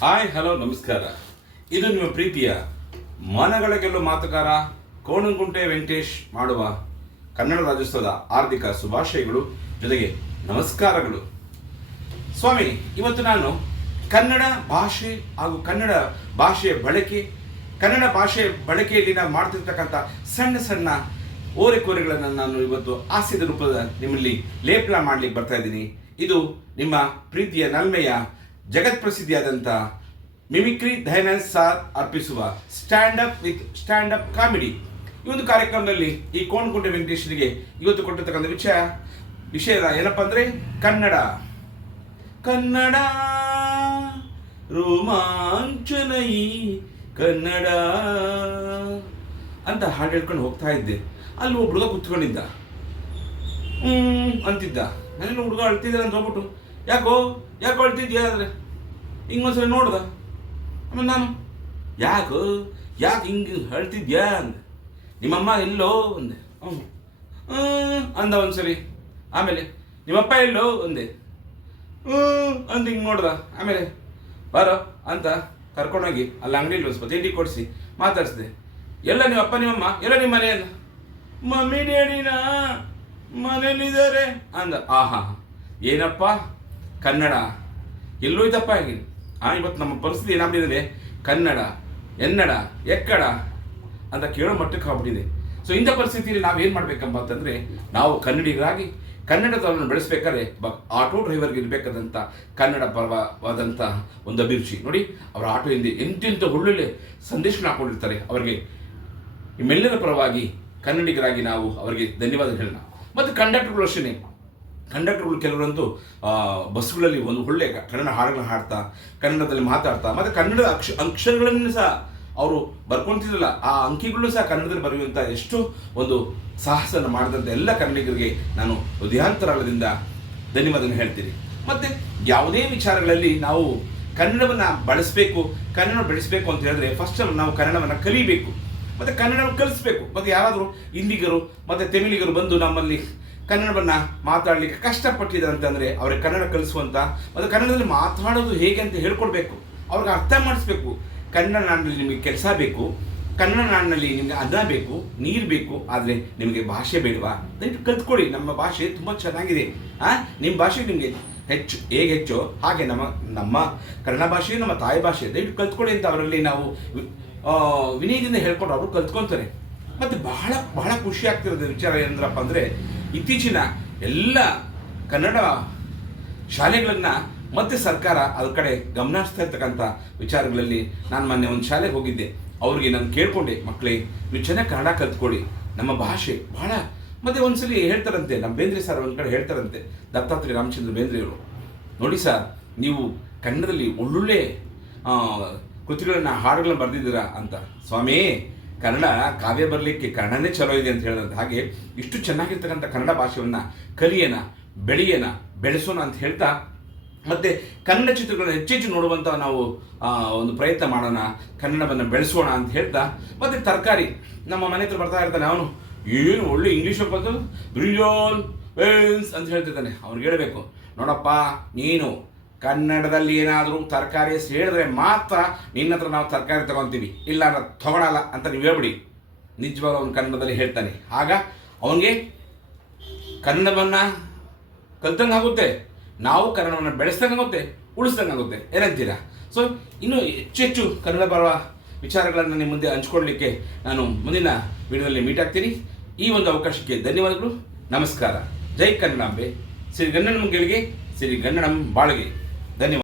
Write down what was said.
Hi, hello, ನಮಸ್ಕಾರ. ಇದು ನಿಮ್ಮ ಪ್ರೀತಿಯ ಮನಗಳ ಗೆಲ್ಲು ಮಾತುಗಾರ ಕೋಣಗುಂಟೆ ವೆಂಕಟೇಶ್ ಮಾಡುವ ಕನ್ನಡ ರಾಜ್ಯೋತ್ಸವದ ಆರ್ಥಿಕ ಶುಭಾಶಯಗಳು, ಜೊತೆಗೆ ನಮಸ್ಕಾರಗಳು. ಸ್ವಾಮಿ, ಇವತ್ತು ನಾನು ಕನ್ನಡ ಭಾಷೆ ಹಾಗೂ ಕನ್ನಡ ಭಾಷೆಯ ಬಳಕೆ, ಕನ್ನಡ ಭಾಷೆ ಬಳಕೆಯಲ್ಲಿ ನಾವು ಮಾಡ್ತಿರ್ತಕ್ಕಂಥ ಸಣ್ಣ ಸಣ್ಣ ಓರೆಕೋರೆಗಳನ್ನು ನಾನು ಇವತ್ತು ಹಾಸ್ಯದ ರೂಪದ ನಿಮ್ಮಲ್ಲಿ ಲೇಪನ ಮಾಡ್ಲಿಕ್ಕೆ ಬರ್ತಾ ಇದ್ದೀನಿ. ಇದು ನಿಮ್ಮ ಪ್ರೀತಿಯ ನಲ್ಮೆಯ ಜಗತ್ ಪ್ರಸಿದ್ಧಿಯಾದಂಥ ಮಿಮಿಕ್ರಿ ದಯಾನಂದ್ ಸಾರ್ ಅರ್ಪಿಸುವ stand up with stand up comedy ಈ ಒಂದು ಕಾರ್ಯಕ್ರಮದಲ್ಲಿ ಈ ಕೋಣಗುಂಟೆ ವೆಂಕಟೇಶ್ವರಿಗೆ ಇವತ್ತು ಕೊಟ್ಟಿರ್ತಕ್ಕಂಥ ವಿಷಯ ವಿಷಯ ಏನಪ್ಪ ಅಂದ್ರೆ ಕನ್ನಡ. ಕನ್ನಡ ರೋಮಾಂಚನಯಿ ಕನ್ನಡ ಅಂತ ಹಾಡು ಹೇಳ್ಕೊಂಡು ಹೋಗ್ತಾ ಇದ್ದೆ. ಅಲ್ಲಿ ಒಬ್ಬ ಹುಡುಗ ಕುತ್ಕೊಂಡಿದ್ದ. ಅಂತಿದ್ದ. ನಾನು ಹುಡುಗ ಅಳ್ತಿದ್ದ ಅಂತ ಹೋಗ್ಬಿಟ್ಟು. ಯಾಕೋ, ಯಾಕೆ ಅಳ್ತಿದ್ಯಾ ಅಂದ್ರೆ ಹಿಂಗೊಂದ್ಸರಿ ನೋಡ್ದ? ಆಮೇಲೆ ನಾನು, ಯಾಕೋ, ಯಾಕೆ ಹಿಂಗೆ ಅಳ್ತಿದ್ಯಾ ಅಂದೆ. ನಿಮ್ಮಮ್ಮ ಎಲ್ಲೋ ಅಂದೆ. ಹ್ಞೂ ಅಂದ ಒಂದ್ಸರಿ. ಆಮೇಲೆ, ನಿಮ್ಮಪ್ಪ ಎಲ್ಲೋ ಅಂದೆ. ಹ್ಞೂ ಅಂತ ಹಿಂಗೆ ನೋಡ್ದ. ಆಮೇಲೆ, ಬರೋ, ಅಂತ ಕರ್ಕೊಂಡೋಗಿ ಅಲ್ಲಿ ಅಂಗಡಿಲಿ ಸ್ವಲ್ಪ ತಿಂಡಿ ಕೊಡಿಸಿ ಮಾತಾಡಿಸಿದೆ. ಎಲ್ಲ ನಿಮ್ಮಪ್ಪ, ನಿಮ್ಮಮ್ಮ, ಎಲ್ಲ ನಿಮ್ಮ ಮನೆ ಅಂದ. ಮಮ್ಮಿ, ಡ್ಯಾಡಿನ? ಮನೇಲಿದ್ದಾರೆ. ಅಂದ. ಆಹಾ, ಏನಪ್ಪ? ಕನ್ನಡ ಎಲ್ಲೋಯ್ತಪ್ಪ ತಪ್ಪಾಗಿ ಆ, ಇವತ್ತು ನಮ್ಮ ಪರಿಸ್ಥಿತಿ ಏನಾಗ್ಬಿಟ್ಟಿದೆ ಕನ್ನಡ, ಎನ್ನಡ, ಎಕ್ಕಡ ಅಂತ ಕೇಳೋ ಮಟ್ಟಕ್ಕೆ ಆಗ್ಬಿಟ್ಟಿದೆ. ಸೊ ಇಂಥ ಪರಿಸ್ಥಿತಿಯಲ್ಲಿ ನಾವು ಏನು ಮಾಡ್ಬೇಕಪ್ಪ ಅಂತಂದ್ರೆ ನಾವು ಕನ್ನಡಿಗರಾಗಿ ಕನ್ನಡದವರನ್ನು ಬೆಳೆಸ್ಬೇಕಾದ್ರೆ ಬ, ಆಟೋ ಡ್ರೈವರ್ಗೆ ಇರಬೇಕಾದಂಥ ಕನ್ನಡ ಪರವಾದಂಥ ಒಂದು ಅಭಿರುಚಿ. ನೋಡಿ, ಅವರ ಆಟೋ ಹಿಂದೆ ಎಂತೆಂಥ ಒಳ್ಳೊಳ್ಳೆ ಸಂದೇಶ ಹಾಕೊಂಡಿರ್ತಾರೆ. ಅವರಿಗೆ ನಿಮ್ಮೆಲ್ಲರ ಪರವಾಗಿ ಕನ್ನಡಿಗರಾಗಿ ನಾವು ಅವರಿಗೆ ಧನ್ಯವಾದ ಹೇಳೋಣ ಮತ್ತು ಕಂಡಕ್ಟರ್ಗಳು ಅಷ್ಟೇ ಕಂಡಕ್ಟರ್ಗಳು ಕೆಲವರಂತೂ ಬಸ್ಗಳಲ್ಲಿ ಒಂದು ಒಳ್ಳೆ ಕನ್ನಡ ಹಾಡುಗಳನ್ನ ಹಾಡ್ತಾ, ಕನ್ನಡದಲ್ಲಿ ಮಾತಾಡ್ತಾ, ಮತ್ತು ಕನ್ನಡ ಅಕ್ಷ, ಅಕ್ಷರಗಳನ್ನು ಸಹ ಅವರು ಬರ್ಕೊಂತಿದ್ರಲ್ಲ, ಆ ಅಂಕಿಗಳು ಸಹ ಕನ್ನಡದಲ್ಲಿ ಬರೆಯುವಂಥ ಎಷ್ಟು ಒಂದು ಸಾಹಸನ ಮಾಡಿದಂಥ ಎಲ್ಲ ಕನ್ನಡಿಗರಿಗೆ ನಾನು ಹೃದಯಾಂತರಾಳದಿಂದ ಧನ್ಯವಾದನ ಹೇಳ್ತೀನಿ. ಮತ್ತು ಯಾವುದೇ ವಿಚಾರಗಳಲ್ಲಿ ನಾವು ಕನ್ನಡವನ್ನು ಬಳಸಬೇಕು, ಕನ್ನಡ ಬೆಳೆಸಬೇಕು ಅಂತ ಹೇಳಿದ್ರೆ ಫಸ್ಟ್ ನಾವು ಕನ್ನಡವನ್ನು ಕಲಿಬೇಕು, ಮತ್ತು ಕನ್ನಡವನ್ನು ಕಲಿಸ್ಬೇಕು, ಮತ್ತು ಯಾರಾದರೂ ಹಿಂದಿಗರು ಮತ್ತು ತಮಿಳಿಗರು ಬಂದು ನಮ್ಮಲ್ಲಿ ಕನ್ನಡವನ್ನು ಮಾತಾಡಲಿಕ್ಕೆ ಕಷ್ಟಪಟ್ಟಿದೆ ಅಂತಂದರೆ ಅವ್ರಿಗೆ ಕನ್ನಡ ಕಲಿಸುವಂತ, ಮತ್ತು ಕನ್ನಡದಲ್ಲಿ ಮಾತಾಡೋದು ಹೇಗೆ ಅಂತ ಹೇಳ್ಕೊಡ್ಬೇಕು. ಅವ್ರಿಗೆ ಅರ್ಥ ಮಾಡಿಸ್ಬೇಕು. ಕನ್ನಡ ನಾಡಿನಲ್ಲಿ ನಿಮಗೆ ಕೆಲಸ ಬೇಕು. ಕನ್ನಡ ನಾಡಿನಲ್ಲಿ ನಿಮಗೆ ಅನ್ನ ಬೇಕು, ನೀರು ಬೇಕು, ಆದರೆ ನಿಮಗೆ ಭಾಷೆ ಬೇಡವಾ? ದಯವಿಟ್ಟು ಕಲ್ತ್ಕೊಳ್ಳಿ. ನಮ್ಮ ಭಾಷೆ ತುಂಬ ಚೆನ್ನಾಗಿದೆ. ಆ ನಿಮ್ಮ ಭಾಷೆ ನಿಮಗೆ ಹೆಚ್ಚು, ಹೇಗೆ ಹೆಚ್ಚೋ? ಹಾಗೆ ನಮ್ಮ ನಮ್ಮ ಕನ್ನಡ ಭಾಷೆ, ನಮ್ಮ ತಾಯಿ ಭಾಷೆ. ದಯವಿಟ್ಟು ಕಲ್ತ್ಕೊಳ್ಳಿ ಅಂತ ಅವರಲ್ಲಿ ನಾವು ವಿನಯದಿಂದ ಹೇಳ್ಕೊಂಡು ಅವರು ಕಲ್ತ್ಕೊತಾರೆ ಮತ್ತು ಬಹಳ ಬಹಳ ಖುಷಿ ಆಗ್ತಿರೋದು ವಿಚಾರ ಏನಂದ್ರಪ್ಪ ಅಂದರೆ ಇತ್ತೀಚಿನ ಎಲ್ಲ ಕನ್ನಡ ಶಾಲೆಗಳನ್ನು ಮತ್ತೆ ಸರ್ಕಾರ ಅದ್ರ ಕಡೆ ಗಮನ ಹರಿಸ್ತಾ ಇರ್ತಕ್ಕಂಥ ವಿಚಾರಗಳಲ್ಲಿ ನಾನು ಮೊನ್ನೆ ಒಂದು ಶಾಲೆಗೆ ಹೋಗಿದ್ದೆ. ಅವ್ರಿಗೆ ನಾನು ಕೇಳ್ಕೊಂಡೆ ಮಕ್ಕಳೇ ನೀವು ಚೆನ್ನಾಗಿ ಕನ್ನಡ ಕಲ್ತ್ಕೊಳ್ಳಿ. ನಮ್ಮ ಭಾಷೆ ಬಹಳ ಮತ್ತೆ ಒಂದ್ಸಲಿ ಹೇಳ್ತಾರಂತೆ ನಮ್ಮ ಬೇಂದ್ರೆ ಸರ್ ಒಂದು ಕಡೆ ಹೇಳ್ತಾರಂತೆ ದತ್ತಾತ್ರಿ ರಾಮಚಂದ್ರ ಬೇಂದ್ರೆಯವರು ನೋಡಿ ಸರ್, ನೀವು ಕನ್ನಡದಲ್ಲಿ ಒಳ್ಳೊಳ್ಳೆ ಕೃತಿಗಳನ್ನ ಹಾಡುಗಳನ್ನ ಬರೆದಿದ್ದೀರಾ ಅಂತ. ಸ್ವಾಮಿ ಕನ್ನಡ ಕಾವ್ಯ ಬರಲಿಕ್ಕೆ ಕನ್ನಡನೇ ಚಲೋ ಇದೆ ಅಂತ ಹೇಳಿದಂತ ಹಾಗೆ ಇಷ್ಟು ಚೆನ್ನಾಗಿರ್ತಕ್ಕಂಥ ಕನ್ನಡ ಭಾಷೆಯನ್ನು ಕಲಿಯೋಣ ಬೆಳೆಯೋಣ ಬೆಳೆಸೋಣ ಅಂತ ಹೇಳ್ತಾ ಮತ್ತೆ ಕನ್ನಡ ಚಿತ್ರಗಳನ್ನ ಹೆಚ್ಚೆಚ್ಚು ನೋಡುವಂಥ ನಾವು ಒಂದು ಪ್ರಯತ್ನ ಮಾಡೋಣ, ಕನ್ನಡವನ್ನು ಬೆಳೆಸೋಣ ಅಂತ ಹೇಳ್ತಾ ಮತ್ತೆ ತರಕಾರಿ ನಮ್ಮ ಮನೆ ಹತ್ರ ಬರ್ತಾ ಇರ್ತಾನೆ ಅವನು. ಏನು ಒಳ್ಳೆ ಇಂಗ್ಲೀಷ್ ಬಂದು ಬ್ರಿಜೋಲ್ ವೇನ್ಸ್ ಅಂತ ಹೇಳ್ತಿದ್ದಾನೆ ಅವ್ನಿಗೆ ಹೇಳಬೇಕು, ನೋಡಪ್ಪ, ನೀನು ಕನ್ನಡದಲ್ಲಿ ಏನಾದರೂ ತರಕಾರಿ ಹೇಳಿದ್ರೆ ಮಾತ್ರ ನಿನ್ನ ಹತ್ರ ನಾವು ತರಕಾರಿ ತಗೊತೀವಿ. ಇಲ್ಲ ಅಂದ್ರೆ ತಗೊಳಲ್ಲ ಅಂತ ನೀವು ಹೇಳ್ಬಿಡಿ. ನಿಜವಾಗ್ಲೂ ಅವನು ಕನ್ನಡದಲ್ಲಿ ಹೇಳ್ತಾನೆ. ಆಗ ಅವನಿಗೆ ಕನ್ನಡವನ್ನು ಕಲ್ತಂಗೆ ಆಗುತ್ತೆ. ನಾವು ಕನ್ನಡವನ್ನು ಬೆಳೆಸ್ದಂಗೆ ಆಗುತ್ತೆ, ಉಳಿಸ್ದಂಗೆ ಆಗುತ್ತೆ. ಏನಂತೀರಾ? ಸೊ ಇನ್ನೂ ಹೆಚ್ಚು ಹೆಚ್ಚು ಕನ್ನಡ ಬರುವ ವಿಚಾರಗಳನ್ನು ನಿಮ್ಮ ಮುಂದೆ ಹಂಚ್ಕೊಳ್ಲಿಕ್ಕೆ ನಾನು ಮುಂದಿನ ವಿಡಿಯೋದಲ್ಲಿ ಮೀಟ್ ಆಗ್ತೀನಿ. ಈ ಒಂದು ಅವಕಾಶಕ್ಕೆ ಧನ್ಯವಾದಗಳು. ನಮಸ್ಕಾರ. ಜೈ ಕನ್ನಡಾಂಬೆ. ಶ್ರೀ ಗಣ್ಣನ ಗೆಳಿಗೆ ಶ್ರೀ ಗನ್ನಡಂ ಬಾಳಿಗೆ.